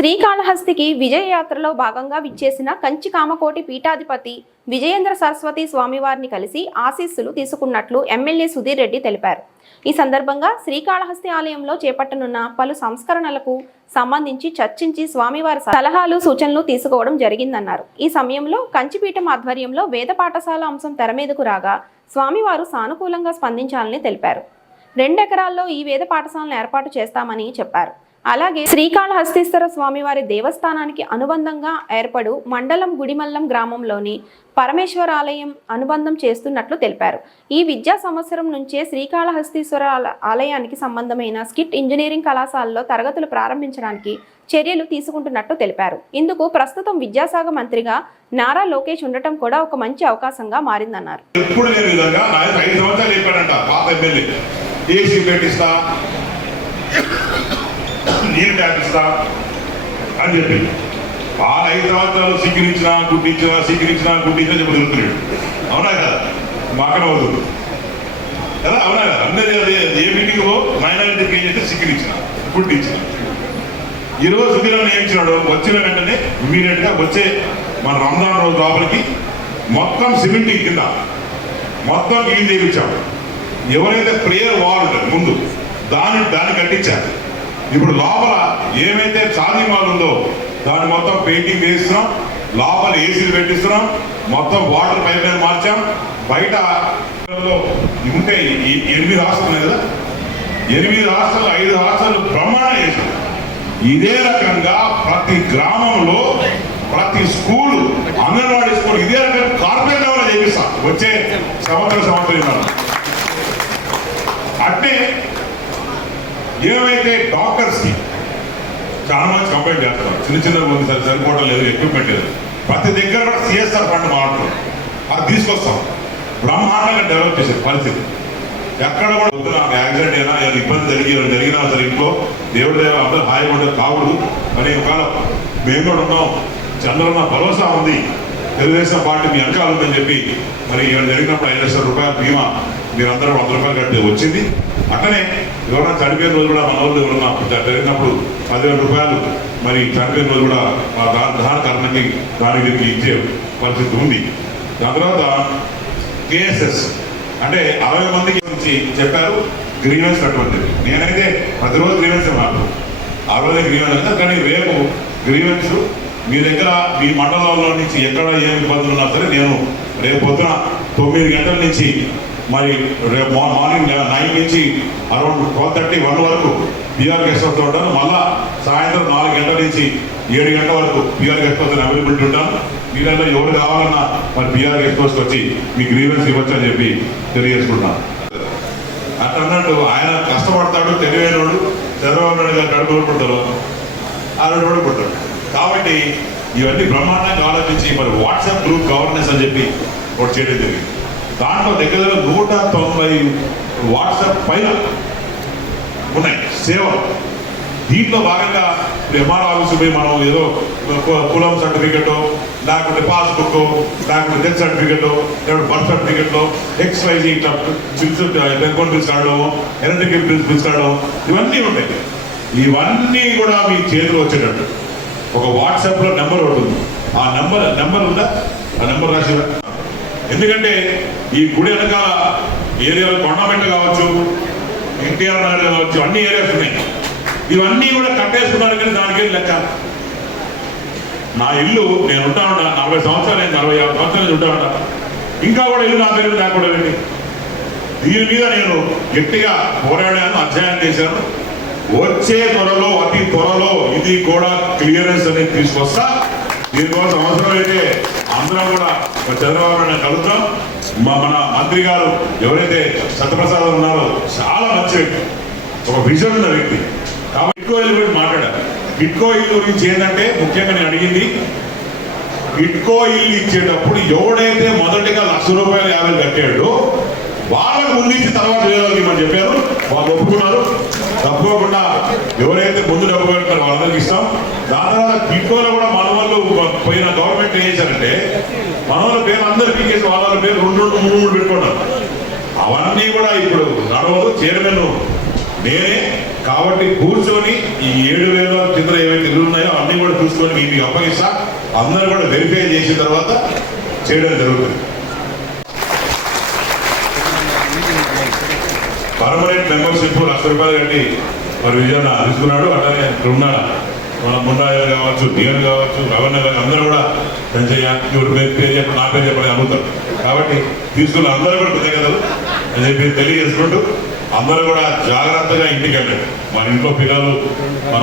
శ్రీకాళహస్తికి విజయయాత్రలో భాగంగా విచ్చేసిన కంచి కామకోటి పీఠాధిపతి విజయేంద్ర సరస్వతి స్వామివారిని కలిసి ఆశీస్సులు తీసుకున్నట్లు ఎమ్మెల్యే సుధీర్ రెడ్డి తెలిపారు. ఈ సందర్భంగా శ్రీకాళహస్తి ఆలయంలో చేపట్టనున్న పలు సంస్కరణలకు సంబంధించి చర్చించి స్వామివారి సలహాలు సూచనలు తీసుకోవడం జరిగిందన్నారు. ఈ సమయంలో కంచిపీఠం ఆధ్వర్యంలో వేద పాఠశాల అంశం తెర మీదకు రాగా స్వామివారు సానుకూలంగా స్పందించాలని తెలిపారు. 2 ఎకరాల్లో ఈ వేద పాఠశాలను ఏర్పాటు చేస్తామని చెప్పారు. అలాగే శ్రీకాళహస్తీశ్వర స్వామివారి దేవస్థానానికి అనుబంధంగా ఏర్పడు మండలం గుడిమల్లం గ్రామంలోని పరమేశ్వర ఆలయం అనుబంధం చేస్తున్నట్లు తెలిపారు. ఈ విద్యా సంవత్సరం నుంచే శ్రీకాళహస్తీశ్వర ఆలయానికి సంబంధమైన స్కిట్ ఇంజనీరింగ్ కళాశాలలో తరగతులు ప్రారంభించడానికి చర్యలు తీసుకుంటున్నట్టు తెలిపారు. ఇందుకు ప్రస్తుతం విద్యాశాఖ మంత్రిగా నారా లోకేష్ ఉండటం కూడా ఒక మంచి అవకాశంగా మారిందన్నారు. నీరు ట్యాపిస్తా అని చెప్పి ఆ 5 సంవత్సరాలు సిగ్గునిచ్చినా గుడ్డించినా చెప్పి తిరుగుతున్నాడు. అవునా కదా? మాకన అవుతుంది కదా? అవునా కదా? అందరి ఏ మీటింగ్లో మైనారిటీకి ఏం చేస్తే సిగ్గునిచ్చిన గుడ్డించిన. ఈరోజు సుధీరాన్ని నియమించినాడు. వచ్చిన వెంటనే ఇమీడియట్ గా వచ్చే మన రంజాన్ రోజు లోపలికి మొత్తం సిమెంటింగ్ కింద మొత్తం క్లీన్ చేయించాము. ఎవరైతే ప్రేయర్ వాల్ ఉంటుంది ముందు దాన్ని కట్టించారు. ఇప్పుడు లోపల ఏమైతే ఛార్జింగ్ వాల్ ఉందో దాన్ని మొత్తం పెయింటింగ్ వేస్తున్నాం. లోపల ఏసీలు పెట్టిస్తున్నాం. మొత్తం వాటర్ పైప్ లైన్ మార్చాం. బయట ఉంటే 8 హాస్టల్ కదా, 8 హాస్టల్ 5 హాస్టల్ బ్రహ్మాండ చేసాం. ఇదే రకంగా ప్రతి గ్రామంలో ప్రతి స్కూల్ అంగన్వాడీ స్కూల్ ఇదే రకంగా కార్పొరేట్ లెవెల్ చేపిస్తాం వచ్చే సంవత్సరం. అంటే ఏమైతే డాక్టర్స్ కి చాలా మంది కంప్లైంట్ చేస్తున్నారు, చిన్న ఉంది సార్, సరిపోవడం లేదు, ఎక్విప్మెంట్ లేదు. ప్రతి దగ్గర కూడా సిఎస్ఆర్ ఫండ్ మాట్లాడుతున్నాం. అది తీసుకొస్తాం. బ్రహ్మాండంగా డెవలప్ చేసే పరిస్థితి ఎక్కడ కూడా వద్దు. నాకు యాక్సిడెంట్ అయినా ఏదైనా ఇబ్బంది జరిగినా సరే ఇంట్లో దేవుడి దేవ అందరూ హాయిగా ఉండదు కావుడు అనే కాలం మేము కూడా ఉన్నాం. చంద్రన్న భరోసా ఉంది, తెలుగుదేశం పార్టీ మీ వెనకాల ఉందని చెప్పి మరి ఇక్కడ జరిగినప్పుడు 5 లక్షల రూపాయల బీమా మీరందరూ 100 రూపాయలు కట్టి వచ్చింది. అట్లనే ఎవరైనా చనిపోయిన రోజు కూడా మన వాళ్ళు ఎవరన్నా జరిగినప్పుడు 10,000 రూపాయలు మరి చనిపోయిన రోజు కూడా దహన కారణానికి దానికి దీనికి ఇచ్చే పరిస్థితి ఉంది. దాని తర్వాత కేఎస్ఎస్ అంటే 60 మందికి నుంచి చెప్పారు గ్రీవెన్స్ అటువంటిది. నేనైతే ప్రతిరోజు గ్రీవెన్స్ మాకు 60 గ్రీవెన్స్, కానీ రేపు గ్రీవెన్స్ మీ దగ్గర మీ మండలంలో నుంచి ఎక్కడ ఏమి ఇబ్బందులు ఉన్నా సరే నేను రేపు పొద్దున 9 గంటల నుంచి మరి రేపు మార్నింగ్ 9 నుంచి అరౌండ్ 12:30 1 వరకు పిఆర్ గెస్ట్ హౌస్లో ఉంటాను. మళ్ళా సాయంత్రం 4 గంటల నుంచి 7 గంటల వరకు పిఆర్ గెస్ట్ హౌస్ అవైలబిలిటీ ఉంటాను. మీరంతా ఎవరు కావాలన్నా మరి పిఆర్ గెస్ట్ హౌస్కి వచ్చి మీ గ్రీవెన్స్ ఇవ్వచ్చు అని చెప్పి తెలియజేసుకుంటున్నాను. అట్లా అన్నట్టు ఆయన కష్టపడతాడు, తెలివైనోడు. చంద్రబాబు నాయుడు గారు కడుపులో పుడతారు, ఆరోడు పుడతాడు. కాబట్టి ఇవన్నీ బ్రహ్మాండంగా ఆలోచించి మరి వాట్సాప్ గ్రూప్ గవర్నెన్స్ అని చెప్పి ఒకటి చేయడం జరిగింది. దాంట్లో దగ్గర 190 వాట్సాప్ పైన ఉన్నాయి సేవలు. దీంట్లో భాగంగా ఎంఆర్ ఆఫీసు పోయి మనం ఏదో కులం సర్టిఫికెట్, లేకుంటే పాస్బుక్, లేకుంటే డెత్ సర్టిఫికెట్, లేకుంటే బర్త్ సర్టిఫికెట్లో XYZ ఇట్లా బిల్స్, టెలిఫోన్ బిల్స్ కావడం, ఎలక్ట్రికల్ బిల్స్ కావడం, ఇవన్నీ ఉంటాయి. ఇవన్నీ కూడా మీ చేతిలో వచ్చేటట్టు ఒక వాట్సాప్లో నెంబర్ ఉంటుంది. ఆ నెంబర్ ఉందా? ఆ నెంబర్ రాసి. ఎందుకంటే ఈ గుడి వెనకాల ఏరియాలో కొండమెట్ట కావచ్చు, ఎన్టీఆర్ నగర్ కావచ్చు, అన్ని ఏరియాస్ ఉన్నాయి. ఇవన్నీ కూడా కట్టేసుకున్నారు. కానీ దానికి లెక్క నా ఇల్లు నేను ఉంటా 40 సంవత్సరాలు 45 సంవత్సరాలు ఉంటా ఇంకా కూడా ఇల్లు నా పేరు లేకపోవడం ఏంటి? దీని మీద నేను గట్టిగా పోరాడాను, అధ్యయనం చేశాను. వచ్చే త్వరలో అతి త్వరలో ఇది కూడా క్లియరెన్స్ అనేది తీసుకొస్తా. దీనికోసం అవసరమైతే అందరం కూడా చంద్రబాబు నాయుడు కలుద్దాం. మన మంత్రి గారు ఎవరైతే సత్యప్రసాద్ ఉన్నారో చాలా మంచి వ్యక్తి, ఒక విజన్ ఉన్న వ్యక్తి. కాబట్టి ఇట్కో ఇల్లు గురించి మాట్లాడారు. ఇట్కో ఇల్లు గురించి ఏంటంటే ముఖ్యంగా నేను అడిగింది, ఇట్కో ఇల్లు ఇచ్చేటప్పుడు ఎవడైతే మొదటిగా 1,00,000 రూపాయలు 50 కట్టాడో వాళ్ళకు ముందు ఇచ్చి తర్వాత వేయాలని చెప్పారు. వాళ్ళు ఒప్పుకున్నారు. తప్పకుండా ఎవరైతే ముందు డబ్బు పెడతారో వాళ్ళకి ఇస్తాం. దాని తర్వాత ఇట్కోలో కూడా మన వాళ్ళు పోయిన గవర్నమెంట్ ఏం చేశారంటే మన వాళ్ళ పేరు అందరు పీకేసి వాళ్ళ పేరు 2, 3 పెట్టుకున్నారు. అవన్నీ కూడా ఇప్పుడు నడవదు. చైర్మన్ నేనే. కాబట్టి కూర్చొని ఈ 7,000 చిత్ర ఏవైతే ఇల్లు ఉన్నాయో అన్ని చూసుకొని మీకు అప్పగిస్తా, అందరూ కూడా వెరిఫై చేసిన తర్వాత చేయడం జరుగుతుంది. పర్మనెంట్ మెంబర్షిప్ ₹1,00,000 కట్టి మరి విజయన్న తీసుకున్నాడు. అట్లానే ఉన్న మన ముండాయలు కావచ్చు, డిఎన్ కావచ్చు, గవర్నర్ అందరూ కూడా ఎవరి పేరు చెప్పి నా పేరు చెప్పని అడుగుతారు. కాబట్టి తీసుకున్న అందరూ కూడా కృతజ్ఞతలు అని చెప్పి తెలియజేసుకుంటూ అందరూ కూడా జాగ్రత్తగా ఇంటికి వెళ్ళండి. మన ఇంట్లో పిల్లలు, మన